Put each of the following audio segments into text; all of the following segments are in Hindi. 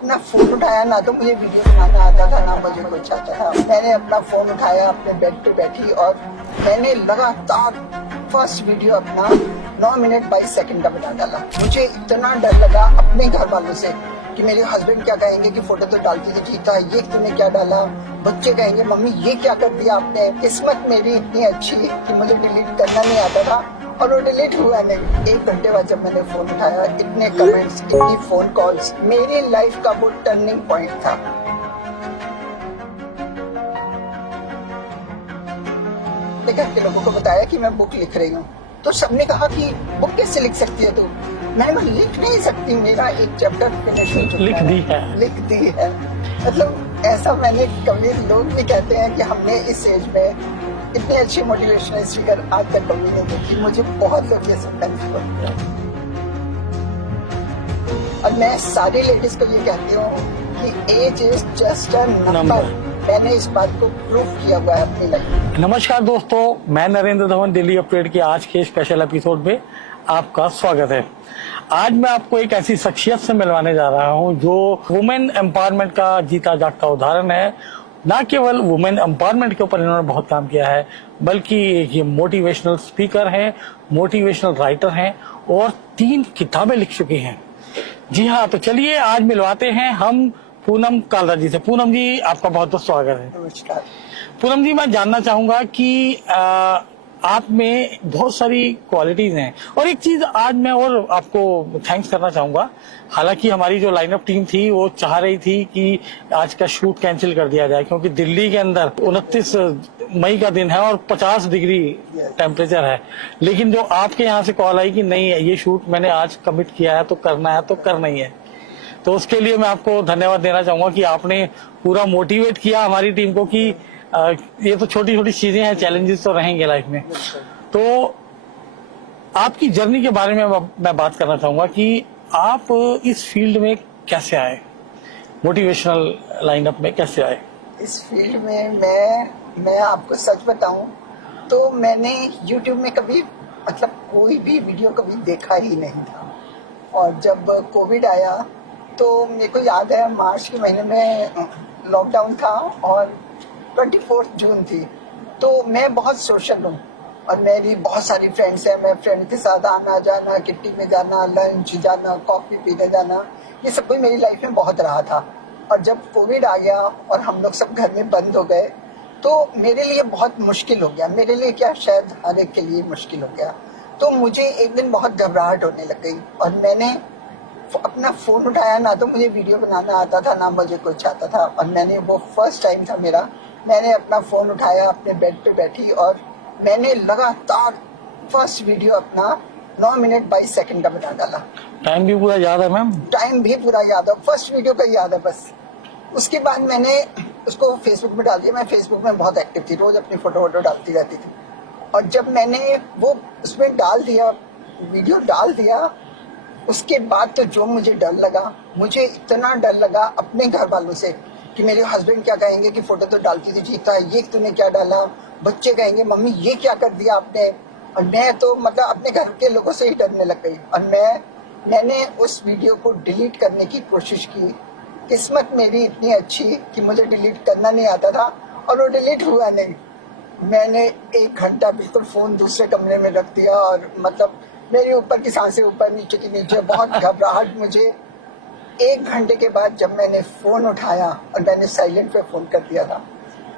अपना फोन उठाया ना तो मुझे वीडियो बनाना आता था ना मुझे कुछ आता था। मैंने अपना फोन उठाया, अपने बेड पे बैठी और मैंने लगातार फर्स्ट वीडियो अपना 9 मिनट 22 सेकंड का बना डाला। मुझे इतना डर लगा अपने घर वालों से कि मेरे हस्बैंड क्या कहेंगे कि फोटो तो डालती तो ठीक था, ये तूने क्या डाला। बच्चे कहेंगे मम्मी ये क्या कर दिया आपने। किस्मत मेरी इतनी अच्छी कि मुझे डिलीट करना नहीं आता था और वो डिलीट हुआ नहीं। 1 घंटे बाद जब मैंने फोन उठाया, इतने कमेंट्स, इतनी फोन कॉल्स, मेरी लाइफ का वो टर्निंग पॉइंट था। घर के लोगों को बताया कि मैं बुक लिख रही हूँ, तो सबने कहा कि बुक कैसे लिख सकती है तू। मैंने कहा लिख नहीं सकती, मेरा एक चैप्टर फिनिश हो चुका है। लिख दी है। मतलब ऐसा मैंने कभी, लोग भी कहते हैं कि हमने इस एज में इतनी अच्छी मोटिवेशनल स्पीकर आज तक कभी नहीं देखी। मुझे बहुत लोग ये सब बोलते हैं और मैं सारी लेडीज को ये कहती हूँ कि age is just a number. मैंने इस बात को प्रूव किया हुआ है अपनी लाइफ। नमस्कार दोस्तों, मैं नरेंद्र धवन दिल्ली अपडेट के आज के स्पेशल एपिसोड में आपका स्वागत है। आज मैं आपको एक ऐसी शख्सियत से मिलवाने जा रहा हूं जो वुमेन एम्पावरमेंट का जीता जागता उदाहरण है। न केवल वुमेन एम्पावरमेंट के ऊपर इन्होंने बहुत काम किया है, बल्कि ये मोटिवेशनल स्पीकर हैं, मोटिवेशनल राइटर हैं और 3 किताबें लिख चुकी हैं। जी हाँ, तो चलिए आज मिलवाते हैं हम पूनम कालरा जी से। पूनम जी, आपका बहुत बहुत स्वागत है। नमस्कार। पूनम जी, मैं जानना चाहूंगा कि आप में बहुत सारी क्वालिटीज हैं और एक चीज आज मैं और आपको थैंक्स करना चाहूंगा। हालांकि हमारी जो लाइनअप टीम थी वो चाह रही थी कि आज का शूट कैंसिल कर दिया जाए, क्योंकि दिल्ली के अंदर 29 मई का दिन है और 50 डिग्री टेम्परेचर है। लेकिन जो आपके यहाँ से कॉल आई कि नहीं, ये शूट मैंने आज कमिट किया है तो करना है तो करना ही है, तो उसके लिए मैं आपको धन्यवाद देना चाहूंगा कि आपने पूरा मोटिवेट किया हमारी टीम को कि ये तो छोटी छोटी चीजें हैं, चैलेंजेस तो रहेंगे लाइफ में। तो आपकी जर्नी के बारे में मैं बात करना चाहूंगा कि आप इस फील्ड में कैसे आए, मोटिवेशनल लाइनअप में कैसे आए। इस फील्ड में मैं आपको सच बताऊं तो मैंने YouTube में कभी मतलब कोई भी वीडियो कभी देखा ही नहीं था। और जब कोविड आया तो मेरे को याद है मार्च के महीने में लॉकडाउन था और 24 जून थी। तो मैं बहुत सोशल हूँ और मेरी बहुत सारी फ्रेंड्स हैं। मैं फ्रेंड के साथ आना जाना, किट्टी में जाना, लंच जाना, कॉफी पीने जाना, ये सब कुछ मेरी लाइफ में बहुत रहा था। और जब कोविड आ गया और हम लोग सब घर में बंद हो गए तो मेरे लिए बहुत मुश्किल हो गया। मेरे लिए क्या, शायद हर एक के लिए मुश्किल हो गया। तो मुझे एक दिन बहुत घबराहट होने लग गई और मैंने अपना फोन उठाया ना तो मुझे वीडियो बनाना आता था ना मुझे कुछ आता था। और मैंने, वो फर्स्ट टाइम था मेरा, मैंने अपना फोन उठाया, अपने बेड पे बैठी और मैंने लगातार फर्स्ट वीडियो अपना 9 मिनट 22 सेकंड का बना डाला। टाइम भी पूरा याद है मैम? टाइम भी पूरा याद है, फर्स्ट वीडियो का याद है बस। उसके बाद मैंने उसको फेसबुक में डाल दिया। मैं फेसबुक में बहुत एक्टिव थी, रोज अपनी फोटो डालती रहती थी। और जब मैंने वो उसमें डाल दिया, वीडियो डाल दिया, उसके बाद तो जो मुझे डर लगा, मुझे इतना डर लगा अपने घर वालों से कि मेरे हस्बैंड क्या कहेंगे कि फोटो तो डालती थी ठीक था, ये तूने क्या डाला। बच्चे कहेंगे मम्मी ये क्या कर दिया आपने। और मैं तो मतलब अपने घर के लोगों से ही डरने लग गई और मैंने उस वीडियो को डिलीट करने की कोशिश की। किस्मत मेरी इतनी अच्छी कि मुझे डिलीट करना नहीं आता था और वो डिलीट हुआ नहीं। मैंने 1 घंटा बिल्कुल फोन दूसरे कमरे में रख दिया और मतलब मेरी ऊपर की सांसें ऊपर, नीचे की नीचे, बहुत घबराहट मुझे। 1 घंटे के बाद जब मैंने फोन उठाया और मैंने साइलेंट पे फोन कर दिया था,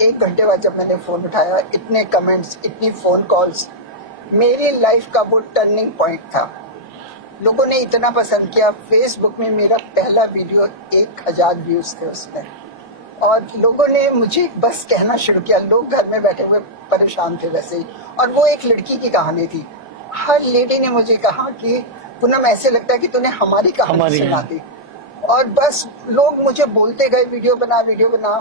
1 घंटे बाद जब मैंने फोन उठाया, इतने कमेंट्स, इतनी फोन कॉल्स, मेरी लाइफ का वो टर्निंग पॉइंट था। लोगों ने इतना पसंद किया। फेसबुक में मेरा पहला वीडियो 1000 व्यूज थे उसमें और लोगों ने मुझे बस कहना शुरू किया। लोग घर में बैठे हुए परेशान थे वैसे ही। और वो एक लड़की की कहानी थी। हर लेडी ने मुझे कहा कि पूनम ऐसे लगता है कि तूने हमारी कहानी सुना दी। और बस लोग मुझे बोलते गए वीडियो बना।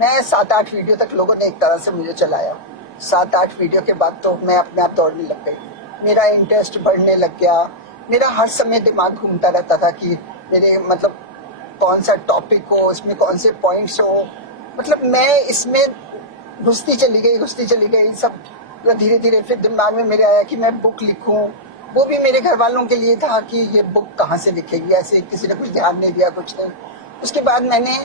मैं 7-8 वीडियो तक लोगों ने एक तरह से मुझे चलाया। 7-8 वीडियो के बाद तो मैं अपने आप दौड़ने लग गई। मेरा इंटरेस्ट बढ़ने लग गया। मेरा हर समय दिमाग घूमता रहता था कि मेरे मतलब कौन सा टॉपिक हो, इसमें कौन से पॉइंट्स हो। मतलब मैं इसमें घुसती चली गई सब। धीरे धीरे फिर दिमाग में मेरे आया कि मैं बुक लिखूं। वो भी मेरे घर वालों के लिए था कि ये बुक कहाँ से लिखेगी, ऐसे किसी ने कुछ ध्यान नहीं दिया, कुछ नहीं। उसके बाद मैंने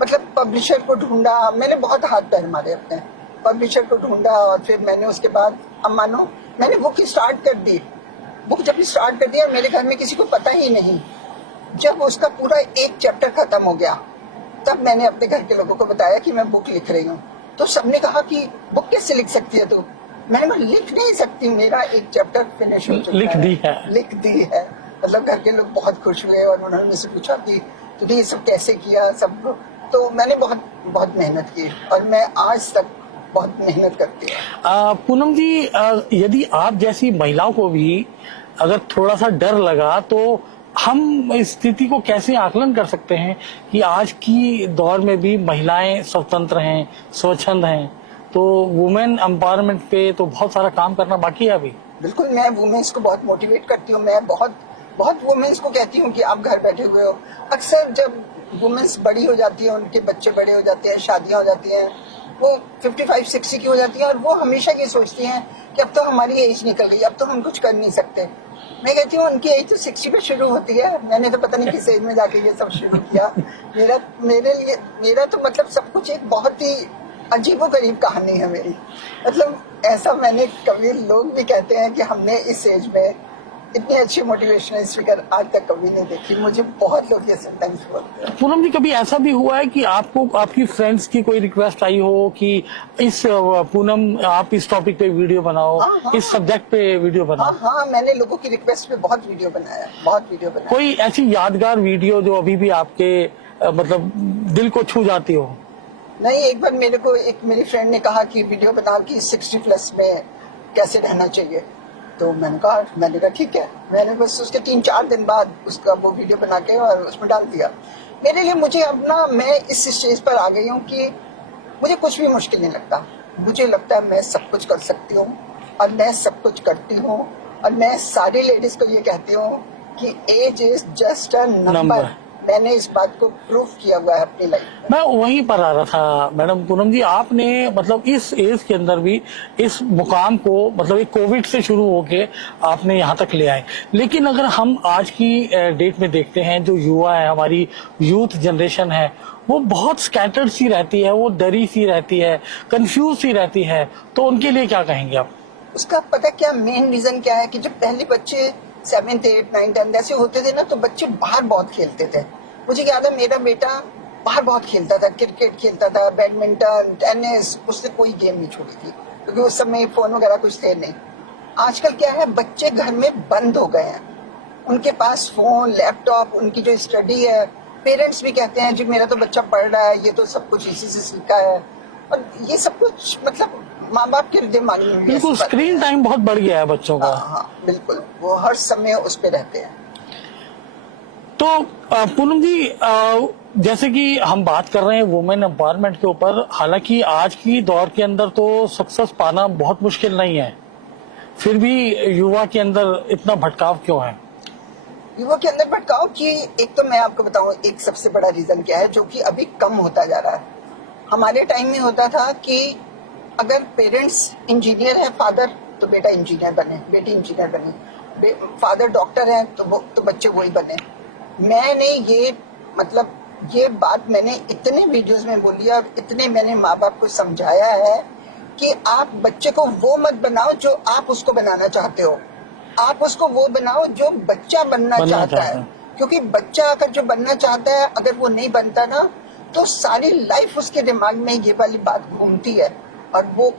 मतलब पब्लिशर को ढूंढा, मैंने बहुत हाथ पैर मारे अपने, पब्लिशर को ढूंढा और फिर मैंने उसके बाद अब मानो मैंने बुक स्टार्ट कर दी। बुक जब स्टार्ट कर दिया मेरे घर में किसी को पता ही नहीं। जब उसका पूरा एक चैप्टर खत्म हो गया तब मैंने अपने घर के लोगों को बताया कि मैं बुक लिख रही हूँ। तो सबने कहा कि बुक कैसे लिख सकती है तू? मैंने कहा लिख नहीं सकती, मेरा एक चैप्टर फिनिश हो चुका लिख दी है। मतलब घर के लोग बहुत खुश हुए और उन्होंने मुझसे पूछा कि तूने ये सब कैसे किया सब। तो मैंने बहुत बहुत मेहनत की और मैं आज तक बहुत मेहनत करती हूँ। पूनम जी, यदि आप जैसी महिलाओं को भी अगर थोड़ा सा डर लगा तो हम इस स्थिति को कैसे आकलन कर सकते हैं कि आज की दौर में भी महिलाएं स्वतंत्र हैं, स्वच्छंद हैं, तो वुमेन एम्पावरमेंट पे तो बहुत सारा काम करना बाकी है अभी। बिल्कुल, मैं वुमेन्स को बहुत मोटिवेट करती हूँ। मैं बहुत बहुत वुमेन्स को कहती हूँ कि आप घर बैठे हुए हो। अक्सर जब वुमेन्स बड़ी हो जाती है, उनके बच्चे बड़े हो जाते हैं, शादियां हो जाती हैं, वो 55-60 की हो जाती है और वो हमेशा ये सोचती हैं कि अब तो हमारी एज निकल गई, अब तो हम कुछ कर नहीं सकते। मैं कहती हूँ उनकी एज तो 60 पे शुरू होती है। मैंने तो पता नहीं किस एज में जाके ये सब शुरू किया। मेरा तो मतलब सब कुछ एक बहुत ही अजीबोगरीब कहानी है मेरी। मतलब ऐसा मैंने कभी, लोग भी कहते हैं कि हमने इस एज में इतनी अच्छी मोटिवेशनल स्पीकर आज तक कभी नहीं देखी। मुझे बहुत लोग ये सेंटेंस बोलते हैं। पूनम जी, कभी ऐसा भी हुआ है कि आपको आपकी फ्रेंड्स की कोई रिक्वेस्ट आई हो कि इस पूनम आप इस टॉपिक पे वीडियो बनाओ, हाँ। इस सब्जेक्ट पे वीडियो बनाओ? हाँ, मैंने लोगों की रिक्वेस्ट पे बहुत वीडियो बनाया। कोई ऐसी यादगार वीडियो जो अभी भी आपके मतलब दिल को छू जाती हो? नहीं, एक बार मेरे को एक मेरी फ्रेंड ने कहा कि वीडियो बनाओ कि 60+ में कैसे रहना चाहिए। तो मैंने कहा ठीक है। मैंने बस उसके 3-4 दिन बाद उसका वो वीडियो बना के और उसमें डाल दिया। मेरे लिए मुझे अब ना, मैं इस स्टेज पर आ गई हूँ कि मुझे कुछ भी मुश्किल नहीं लगता। मुझे लगता है मैं सब कुछ कर सकती हूँ और मैं सब कुछ करती हूँ। और मैं सारी लेडीज को ये कहती हूँ कि age is just a number. मैंने इस बात को प्रूफ किया हुआ है अपनी लाइफ में। मैं वहीं पर आ रहा था मैडम। पूनम जी, आपने मतलब इस एज के अंदर भी इस मुकाम को मतलब एक कोविड से शुरू होके आपने यहाँ तक ले आए। लेकिन अगर हम आज की डेट में देखते हैं, जो युवा है, हमारी यूथ जनरेशन है, वो बहुत स्कैटर्ड सी रहती है, वो डरी सी रहती है, कंफ्यूज सी रहती है, तो उनके लिए क्या कहेंगे आप? उसका पता क्या मेन रीजन क्या है कि जब पहले बच्चे 7th 8th 9th 10th ऐसे होते थे ना, तो बच्चे बाहर बहुत खेलते थे। मुझे याद है मेरा बेटा बाहर बहुत खेलता था, क्रिकेट खेलता था, बैडमिंटन, टेनिस, उससे कोई गेम नहीं छोड़ी थी क्योंकि उस समय फोन वगैरह कुछ थे नहीं। आजकल क्या है, बच्चे घर में बंद हो गए हैं, उनके पास फोन, लैपटॉप, उनकी जो स्टडी है, पेरेंट्स भी कहते हैं जी मेरा तो बच्चा पढ़ रहा है, ये तो सब कुछ इसी से सीखा है। और ये सब कुछ मतलब माँ बाप के दिमाग में बिल्कुल स्क्रीन टाइम बहुत बढ़ गया है बच्चों का। हाँ, बिल्कुल, वो हर समय उस पे रहते हैं। तो पूनम जी, जैसे कि हम बात कर रहे हैं वुमेन एम्पावरमेंट के ऊपर, हालांकि आज की दौर के अंदर तो सक्सेस पाना बहुत मुश्किल नहीं है, फिर भी युवा के अंदर इतना भटकाव क्यों है? युवा के अंदर भटकाव की एक तो मैं आपको बताऊं, एक सबसे बड़ा रीजन क्या है जो कि अभी कम होता जा रहा है। हमारे टाइम में होता था कि अगर पेरेंट्स इंजीनियर है फादर, तो बेटा इंजीनियर बने, बेटी इंजीनियर बने, फादर डॉक्टर है तो बच्चे वही बने। मैंने ये बात मैंने इतने वीडियोस में बोली है और इतने मैंने माँ बाप को समझाया है कि आप बच्चे को वो मत बनाओ जो आप उसको बनाना चाहते हो, आप उसको वो बनाओ जो बच्चा बनना चाहता है। क्योंकि बच्चा अगर जो बनना चाहता है, अगर वो नहीं बनता ना, तो सारी लाइफ उसके दिमाग में ये वाली बात घूमती है और वो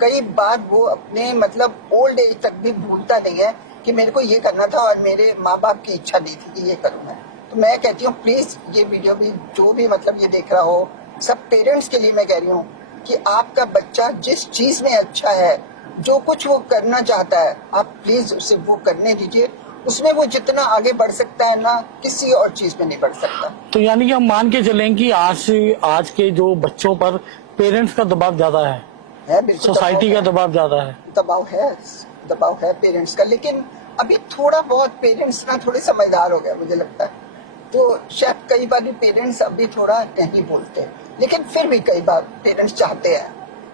कई बार वो अपने मतलब ओल्ड एज तक भी भूलता नहीं है कि मेरे को ये करना था और मेरे माँ बाप की इच्छा नहीं थी कि ये करूँ मैं। तो मैं कहती हूँ प्लीज ये वीडियो भी जो भी मतलब ये देख रहा हो, सब पेरेंट्स के लिए मैं कह रही हूँ कि आपका बच्चा जिस चीज में अच्छा है, जो कुछ वो करना चाहता है, आप प्लीज उसे वो करने दीजिए। उसमें वो जितना आगे बढ़ सकता है ना, किसी और चीज में नहीं बढ़ सकता। तो यानी कि हम मान के चलें कि आज के जो बच्चों पर पेरेंट्स का दबाव ज्यादा है, सोसाइटी का दबाव ज्यादा है। दबाव है पेरेंट्स का, लेकिन अभी थोड़ा बहुत पेरेंट्स ना थोड़े समझदार हो गए मुझे लगता है। तो शायद कई बार भी पेरेंट्स अभी थोड़ा नहीं बोलते, लेकिन फिर भी कई बार पेरेंट्स चाहते हैं।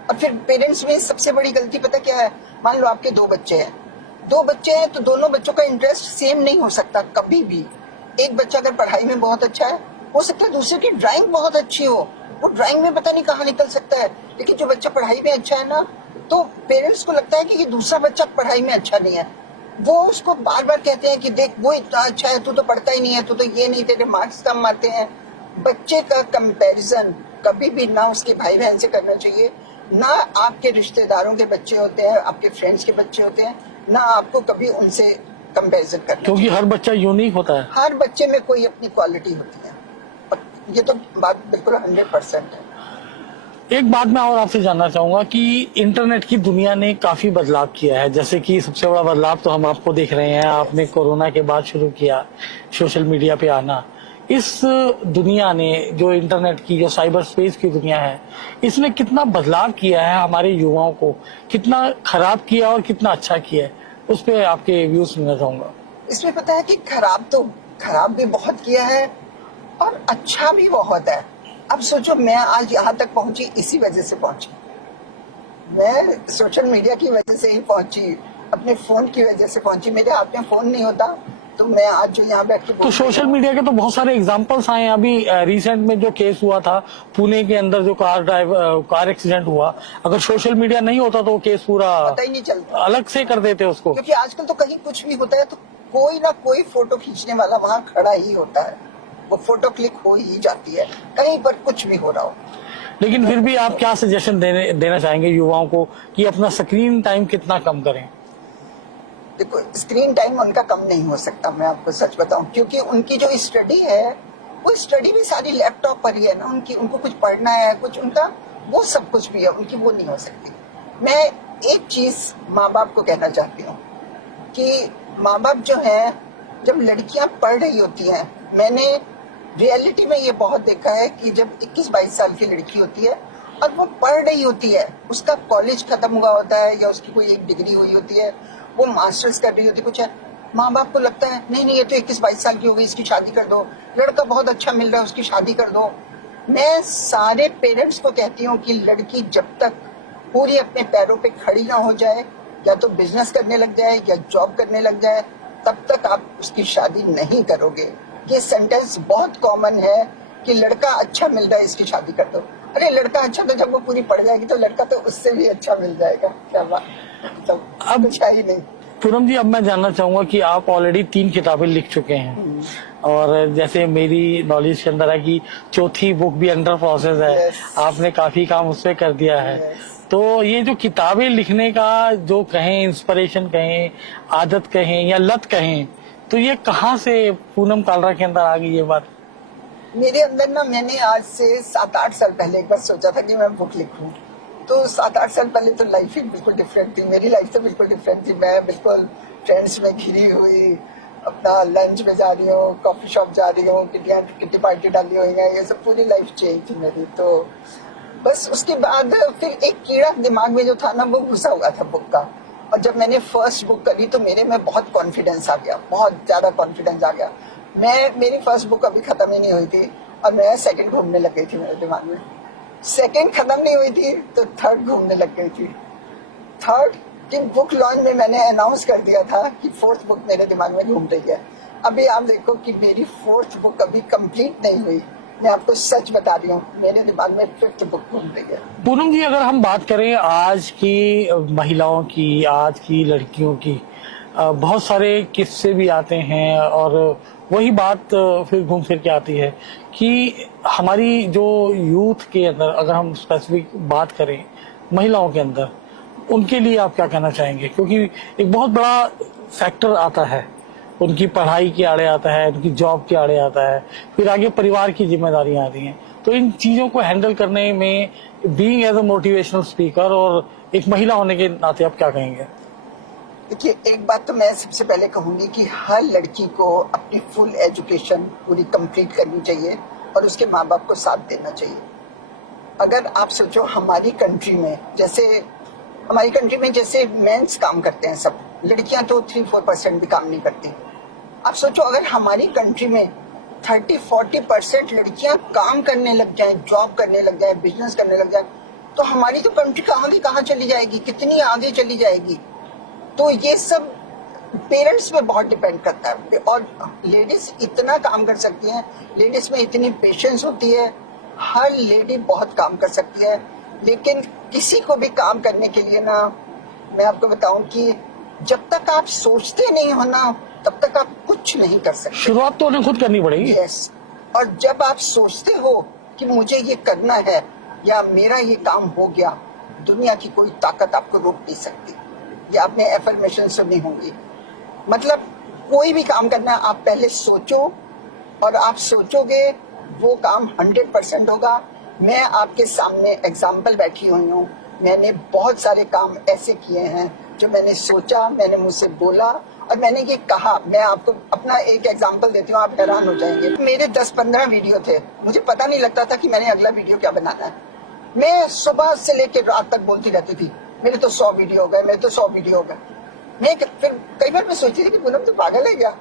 और फिर पेरेंट्स में सबसे बड़ी गलती पता क्या है, मान लो आपके 2 बच्चे हैं तो दोनों बच्चों का इंटरेस्ट सेम नहीं हो सकता कभी भी। एक बच्चा अगर पढ़ाई में बहुत अच्छा है हो सकता है दूसरे की ड्राइंग बहुत अच्छी हो, वो ड्राइंग में पता नहीं कहाँ निकल सकता है, लेकिन जो बच्चा पढ़ाई में अच्छा है ना, तो पेरेंट्स को लगता है कि ये दूसरा बच्चा पढ़ाई में अच्छा नहीं है, वो उसको बार बार कहते हैं कि देख वो इतना अच्छा है, तू तो पढ़ता ही नहीं है, तू तो ये नहीं, तेरे मार्क्स कम आते हैं। बच्चे का कंपैरिजन कभी भी ना उसके भाई बहन से करना चाहिए, ना आपके रिश्तेदारों के बच्चे होते हैं, आपके फ्रेंड्स के बच्चे होते हैं, ना आपको कभी उनसे कंपैरिजन करना क्योंकि चाहिए। हर बच्चा यूनिक होता है। हर बच्चे में कोई अपनी क्वालिटी होती है, और ये तो बात बिल्कुल 100% है। एक बात मैं और आपसे जानना चाहूंगा कि इंटरनेट की दुनिया ने काफी बदलाव किया है, जैसे कि सबसे बड़ा बदलाव तो हम आपको देख रहे हैं, आपने कोरोना के बाद शुरू किया सोशल मीडिया पे आना। इस दुनिया ने, जो इंटरनेट की, जो साइबर स्पेस की दुनिया है, इसने कितना बदलाव किया है हमारे युवाओं को, कितना खराब किया और कितना अच्छा किया है, उस पर आपके व्यूज सुनना चाहूंगा। इसमें पता है कि खराब भी बहुत किया है और अच्छा भी बहुत है। अब सोचो, मैं आज यहाँ तक पहुंची इसी वजह से पहुंची, मैं सोशल मीडिया की वजह से ही पहुंची, अपने फोन की वजह से पहुंची। मेरे हाथ में फोन नहीं होता तो मैं आज जो यहाँ बैठ के तो सोशल मीडिया के तो बहुत सारे एग्जांपल्स आए हैं। अभी रिसेंट में जो केस हुआ था पुणे के अंदर, जो कार एक्सीडेंट हुआ, अगर सोशल मीडिया नहीं होता तो वो केस पूरा पता ही नहीं चलता, अलग से कर देते उसको। क्योंकि आजकल तो कहीं कुछ भी होता है तो कोई ना कोई फोटो खींचने वाला वहां खड़ा ही होता है, वो फोटो क्लिक हो ही जाती है, कहीं पर कुछ भी हो रहा हो। लेकिन फिर भी आप क्या सजेशन देना चाहेंगे युवाओं को कि अपना स्क्रीन टाइम कितना कम करें? देखो, स्क्रीन टाइम उनका कम नहीं हो सकता, मैं आपको सच बताऊं, क्योंकि उनकी जो स्टडी है वो स्टडी भी सारी लैपटॉप पर ही है ना, उनको कुछ पढ़ना है, कुछ उनका वो सब कुछ भी है, उनकी वो नहीं हो सकती। मैं एक चीज माँ बाप को कहना चाहती हूँ कि माँ बाप जो है, जब लड़कियां पढ़ रही होती हैं, मैंने रियलिटी में ये बहुत देखा है कि जब 21-22 साल की लड़की होती है और वो पढ़ रही होती है, उसका कॉलेज खत्म हुआ होता है या उसकी कोई एक डिग्री हुई होती है, वो मास्टर्स कर रही होती है, कुछ है, माँ बाप को लगता है नहीं नहीं ये तो 21-22 साल की हो गई, इसकी शादी कर दो, लड़का बहुत अच्छा मिल रहा है उसकी शादी कर दो। मैं सारे पेरेंट्स को कहती हूँ कि लड़की जब तक पूरी अपने पैरों पे खड़ी ना हो जाए, या तो बिजनेस करने लग जाए या जॉब करने लग जाए, तब तक आप उसकी शादी नहीं करोगे। ये सेंटेंस बहुत कॉमन है कि लड़का अच्छा मिल रहा है इसकी शादी कर दो। अरे लड़का अच्छा, तो जब वो पूरी पढ़ जाएगी तो लड़का तो उससे भी अच्छा मिल जाएगा, क्या बात, तो अब कुछ है ही नहीं। पूनम जी, अब मैं जानना चाहूंगा कि आप ऑलरेडी 3 किताबें लिख चुके हैं, और जैसे मेरी नॉलेज के अंदर है कि चौथी बुक भी अंडर प्रोसेस है। आपने काफी काम उस पर कर दिया है। तो ये जो किताबें लिखने का, जो कहें इंस्पिरेशन कहें, आदत कहें या लत कहें, तो ये कहाँ से पूनम कालरा के अंदर आ गई ये बात? मेरे अंदर ना, मैंने आज से 7-8 साल पहले एक बार सोचा था कि मैं बुक लिखूं। तो 7-8 साल पहले तो लाइफ ही बिल्कुल डिफरेंट थी, मेरी लाइफ तो बिल्कुल डिफरेंट थी। मैं बिल्कुल फ्रेंड्स में घिरी हुई, अपना लंच में जा रही हूँ, कॉफी शॉप जा रही हूँ, किट्टी पार्टी डाली हुई है, ये सब पूरी लाइफ चेंज थी मेरी। तो बस उसके बाद फिर एक कीड़ा दिमाग में जो था ना, वो घुसा हुआ था बुक का। और जब मैंने फर्स्ट बुक करी तो मेरे में बहुत कॉन्फिडेंस आ गया, बहुत ज्यादा कॉन्फिडेंस आ गया। मेरी फर्स्ट बुक अभी खत्म ही नहीं हुई थी और मैं सेकंड घूमने लग गई थी मेरे दिमाग में। सेकंड खत्म नहीं हुई थी तो थर्ड घूमने लग गई थी। थर्ड की बुक लॉन्च में मैंने अनाउंस कर दिया था कि फोर्थ बुक मेरे दिमाग में घूम रही है। अभी आप देखो कि मेरी फोर्थ बुक अभी कंप्लीट नहीं हुई, मैं आपको सच बता रही हूँ, मेरे दिमाग में फिफ्थ बुक घूम रही है। पूनम जी, अगर हम बात करें आज की महिलाओं की, आज की लड़कियों की, बहुत सारे किस्से भी आते हैं और वही बात फिर घूम फिर के आती है कि हमारी जो यूथ के अंदर, अगर हम स्पेसिफिक बात करें महिलाओं के अंदर, उनके लिए आप क्या कहना चाहेंगे? क्योंकि एक बहुत बड़ा फैक्टर आता है, उनकी पढ़ाई के आड़े आता है, उनकी जॉब के आड़े आता है, फिर आगे परिवार की जिम्मेदारियां आती हैं। तो इन चीजों को हैंडल करने में, being as a motivational speaker और एक महिला होने के नाते, आप क्या कहेंगे? देखिए, एक बात तो मैं सबसे पहले कहूंगी कि हर लड़की को अपनी फुल एजुकेशन पूरी कंप्लीट करनी चाहिए और उसके माँ बाप को साथ देना चाहिए। अगर आप सोचो, हमारी कंट्री में जैसे मेंस काम करते हैं सब, लड़कियां तो 3-4% भी काम नहीं करती। आप सोचो, अगर हमारी कंट्री में 30-40% लड़कियां काम करने लग जाएं, जॉब करने लग जाएं, बिजनेस करने लग जाएं, तो हमारी तो कंट्री कहाँ की कहाँ चली जाएगी, कितनी आगे चली जाएगी। तो ये सब पेरेंट्स पे बहुत डिपेंड करता है। और लेडीज इतना काम कर सकती हैं, लेडीज में इतनी पेशेंस होती है, हर लेडी बहुत काम कर सकती है, लेकिन किसी को भी काम करने के लिए ना, मैं आपको बताऊं कि जब तक आप सोचते नहीं हो ना, तब तक आप कुछ नहीं कर सकते। शुरुआत तो उन्हें खुद करनी पड़ेगी। यस, और जब आप सोचते हो कि मुझे ये करना है या मेरा ये काम हो गया, दुनिया की कोई ताकत आपको रोक नहीं सकती। ये आपने एफर्मेशन सुनी होंगी, मतलब कोई भी काम करना है, आप पहले सोचो और आप सोचोगे वो काम 100% होगा। मैं आपके सामने एग्जाम्पल बैठी हुई हूँ, मैंने बहुत सारे काम ऐसे किए हैं जो मैंने सोचा, मैंने मुझसे बोला और मैंने ये कहा। मैं आपको अपना एक एग्जाम्पल देती हूँ, आप हैरान हो जाएंगे। मेरे 10-15 वीडियो थे, मुझे पता नहीं लगता था कि मैंने अगला वीडियो क्या बनाना है। मैं सुबह से लेकर रात तक बोलती रहती थी, मेरे तो 100 वीडियो हो गए, मेरे तो 100 वीडियो हो गए। मैं फिर कई बार मैं सोचती थी कि पूनम तो पागल है क्या,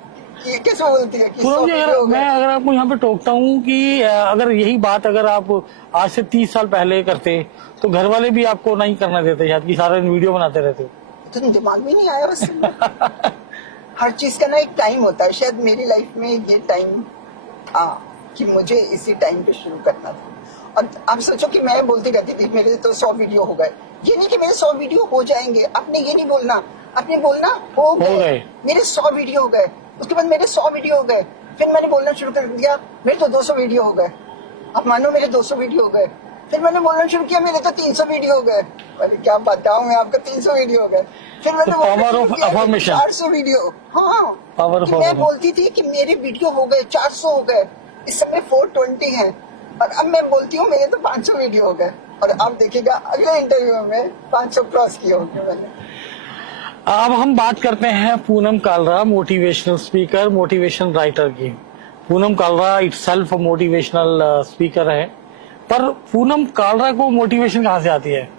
ये कैसे बोलती है कि 100 पूनम जी, वीडियो हो मैं गए। अगर आपको यहाँ पे टोकता हूँ कि अगर यही बात अगर आप आज से 30 साल पहले करते तो घर वाले भी आपको नहीं करना देते शायद, कि सारा दिन वीडियो बनाते रहते। तो दिमाग में नहीं आया उस समय। हर चीज का ना एक टाइम होता है, शायद मेरी लाइफ में ये टाइम था कि मुझे इसी टाइम पे शुरू करना था। और आप सोचो कि मैं बोलती रहती थी मेरे तो 100 वीडियो हो गए, ये नहीं कि मेरे 100 वीडियो हो जाएंगे, आपने ये नहीं बोलना, आपने बोलना हो गए। मेरे 100 वीडियो हो गए, उसके बाद मेरे 100 वीडियो हो गए, फिर मैंने बोलना शुरू कर दिया मेरे तो 200 वीडियो हो गए। आप मानो मेरे 200 वीडियो हो गए, फिर मैंने बोलना शुरू किया मेरे तो 300 वीडियो हो गए। अरे क्या बताऊं मैं आपको, 300 वीडियो हो गए। फिर मैंने पावर ऑफ अफर्मेशन, 400 वीडियो। हाँ, पावर कि मैं बोलती थी कि मेरे वीडियो हो गए 400 हो गए, इस समय 420 है, और अब मैं बोलती हूँ मेरे तो 500 वीडियो हो गए। और आप देखिएगा अगले इंटरव्यू में 500 क्रॉस किए होंगे मैंने। अब हम बात करते हैं Poonam Kalra, motivational speaker, motivation writer की। Poonam Kalra itself motivational speaker है, पर पूनम कालरा को मोटिवेशन कहाँ से आती है?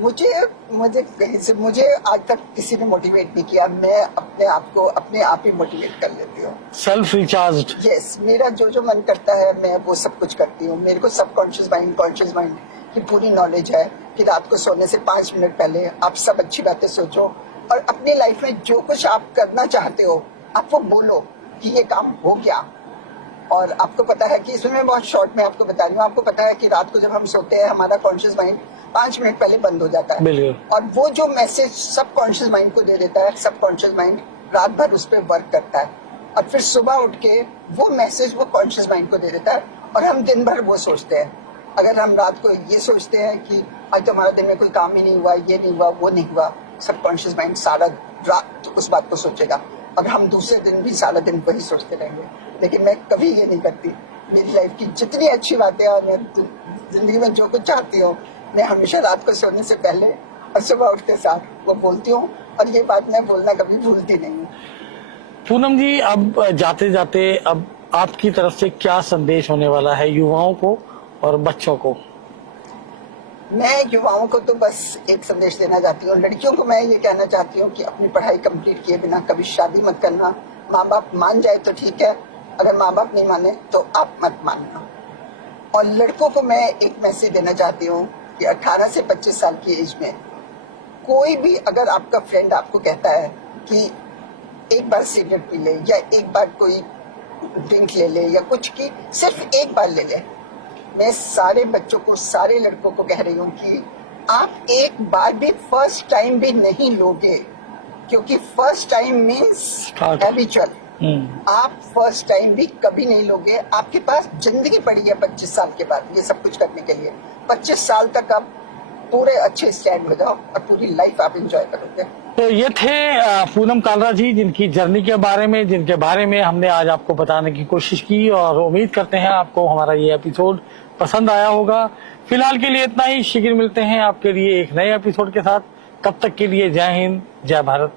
मुझे कहीं से, मुझे आज तक किसी ने मोटिवेट नहीं किया, मैं अपने आप ही मोटिवेट कर लेती हूँ। Self recharge. यस, मेरा जो मन करता है मैं वो सब कुछ करती हूँ। मेरे को सबकॉन्शियस माइंड, कॉन्शियस माइंड की पूरी नॉलेज है कि रात को सोने से 5 मिनट पहले आप सब अच्छी बातें सोचो और अपनी लाइफ में जो कुछ आप करना चाहते हो आप वो बोलो कि ये काम हो गया। और आपको पता है कि इसमें मैं बहुत शॉर्ट में आपको बता रही हूँ, आपको पता है कि रात को जब हम सोते हैं हमारा कॉन्शियस माइंड 5 मिनट पहले बंद हो जाता है, और वो जो मैसेज सब कॉन्शियस माइंड को दे देता है, सब कॉन्शियस माइंड रात भर उस पर वर्क करता है, और फिर सुबह उठ के वो मैसेज वो कॉन्शियस माइंड को दे देता है, और हम दिन भर वो सोचते हैं। अगर हम रात को ये सोचते हैं कि आज तो हमारा दिन में कोई काम ही नहीं हुआ, ये नहीं हुआ, वो नहीं हुआ, सब कॉन्शियस माइंड सारा रात उस बात को सोचेगा, और हम दूसरे दिन भी सारा दिन वही सोचते रहेंगे। लेकिन मैं कभी ये नहीं करती। मेरी लाइफ की जितनी अच्छी बातें और मैं जिंदगी में जो कुछ चाहती हूँ, मैं हमेशा रात को सोने से पहले और सुबह उठते साथ वो बोलती हूँ, और ये बात मैं बोलना कभी भूलती नहीं हूँ। पूनम जी, अब जाते जाते अब आपकी तरफ से क्या संदेश होने वाला है युवाओं को और बच्चों को? मैं युवाओं को तो बस एक संदेश देना चाहती हूँ, लड़कियों को मैं ये कहना चाहती हूँ कि अपनी पढ़ाई कंप्लीट किए बिना कभी शादी मत करना। माँ बाप मान जाए तो ठीक है, अगर माँ बाप नहीं माने तो आप मत मानना। और लड़कों को मैं एक मैसेज देना चाहती हूँ कि 18 से 25 साल की एज में कोई भी अगर आपका फ्रेंड आपको कहता है कि एक बार सिगरेट पी ले या एक बार कोई ड्रिंक ले ले या कुछ की सिर्फ एक बार ले ले, मैं सारे बच्चों को, सारे लड़कों को कह रही हूँ कि आप एक बार भी फर्स्ट टाइम भी नहीं लोगे, क्योंकि फर्स्ट टाइम मीन्स हैबिचुअल। आप फर्स्ट टाइम भी कभी नहीं लोगे। आपके पास जिंदगी पड़ी है 25 साल के बाद ये सब कुछ करने के लिए। 25 साल तक आप पूरे अच्छे स्टैंड हो जाओ और पूरी लाइफ आप एंजॉय करोगे। तो ये थे पूनम कालरा जी, जिनकी जर्नी के बारे में, जिनके बारे में हमने आज आपको बताने की कोशिश की, और उम्मीद करते हैं आपको हमारा ये एपिसोड पसंद आया होगा। फिलहाल के लिए इतना ही, शीघ्र मिलते हैं आपके लिए एक नए एपिसोड के साथ। तब तक के लिए जय हिंद, जय भारत।